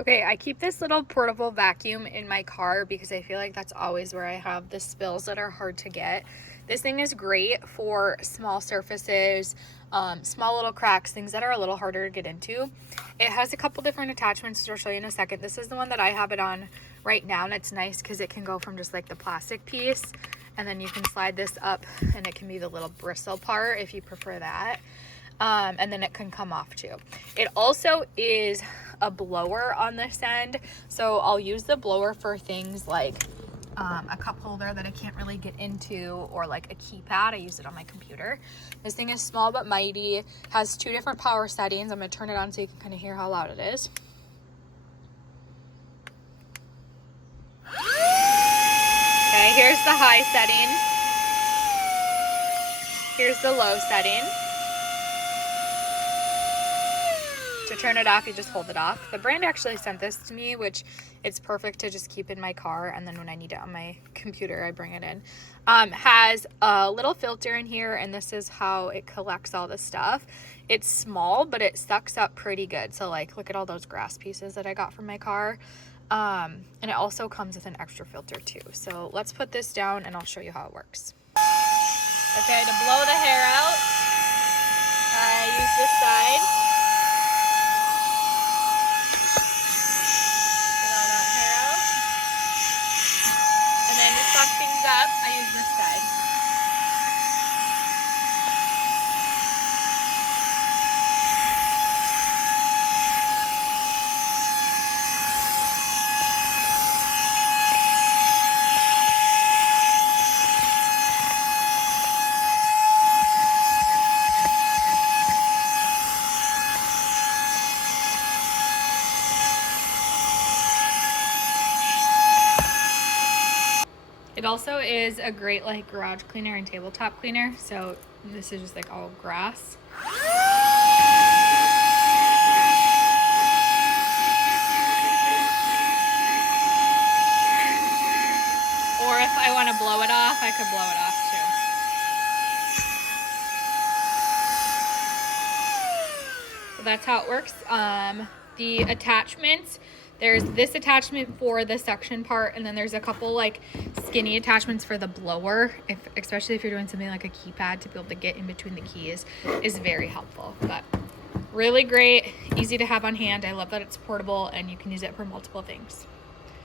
Okay, I keep this little portable vacuum in my car because I feel like that's always where I have the spills that are hard to get. This thing is great for small surfaces, small little cracks, things that are a little harder to get into. It has a couple different attachments, which I'll show you in a second. This is the one that I have it on right now, and it's nice because it can go from just like the plastic piece, and then you can slide this up and it can be the little bristle part if you prefer that. And then it can come off too. It also is a blower on this end, so I'll use the blower for things like a cup holder that I can't really get into, or like a keypad. I use it on my computer. This thing is small but mighty, has 2 different power settings. I'm gonna turn it on so you can kind of hear how loud it is. Okay, here's the high setting. Here's the low setting. To turn it off, you just hold it off. The brand actually sent this to me, which it's perfect to just keep in my car, and then when I need it on my computer, I bring it in. Has a little filter in here, and this is how it collects all the stuff. It's small, but it sucks up pretty good. So like, look at all those grass pieces that I got from my car. And it also comes with an extra filter too. So let's put this down and I'll show you how it works. Okay, to blow the hair out, I use this side. Things up, I use this side. It also is a great like garage cleaner and tabletop cleaner. So this is just like all grass. Or if I want to blow it off, I could blow it off too. So that's how it works. The attachments, there's this attachment for the suction part, and then there's a couple like skinny attachments for the blower, especially if you're doing something like a keypad, to be able to get in between the keys is very helpful. But really great, easy to have on hand. I love that it's portable and you can use it for multiple things.